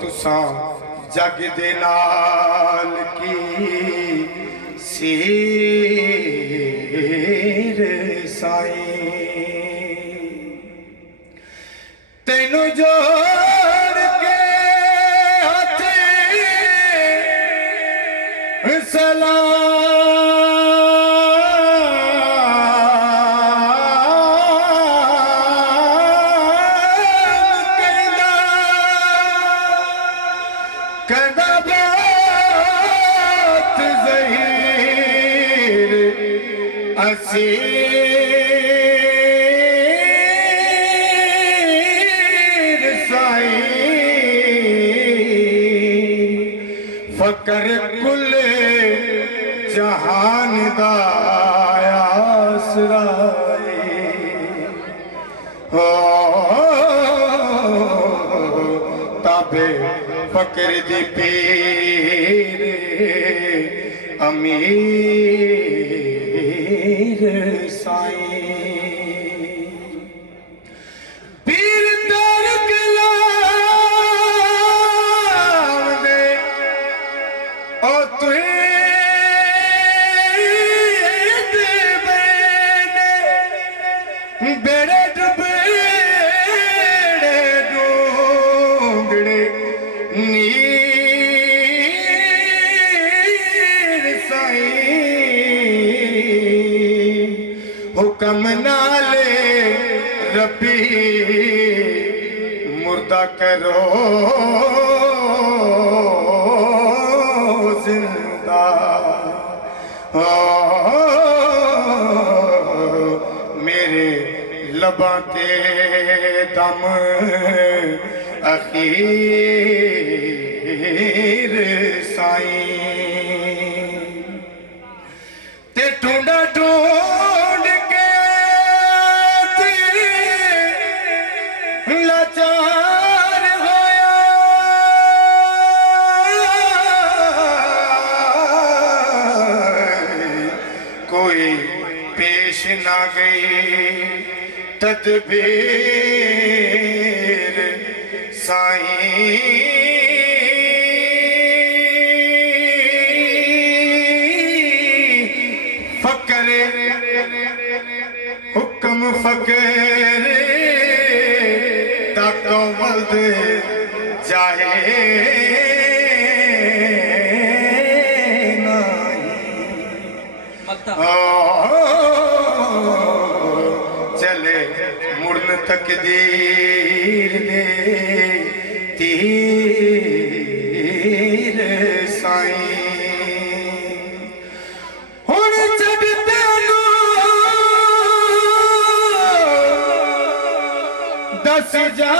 तुसा जग दे नाल की सेर साई तेनू जोड़ के हाथ कदा बात ज़हीर असीर साईं फ़कर कुल जहान दा आसराए ताबे फ़कर दी पीर अमीर साईं पीर दर कलाम दे ओ तुहे बेड़े डुबेड़े डूंगड़े नीर साईं हुक्म नाले रब्बी मुर्दा करो जिंदा मेरे लबां ते दम अखीर साईं ते ढूंढा ढूंढ के लाचार होया कोई पेश ना गई तदबीर साईं फ़कर हुक्म फ़कर ताको वल्द जाए चले मुड़न तकदीर दे तीर साईं हुण छड्ड तैनू दस जा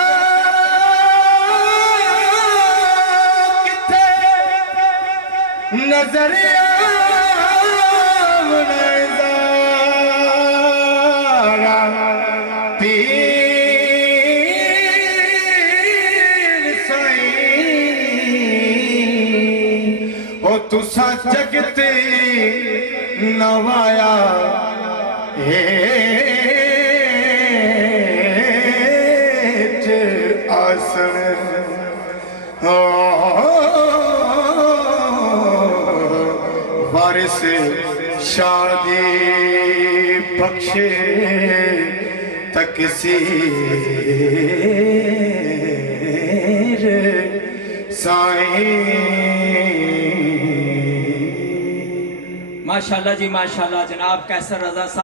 किथे नजर तुसा जगते नवाया हेठ आसन वारिस शादी बख्शे तकसीर साईं माशाल्लाह जी माशाल्लाह जनाब कैसर रजा साहब।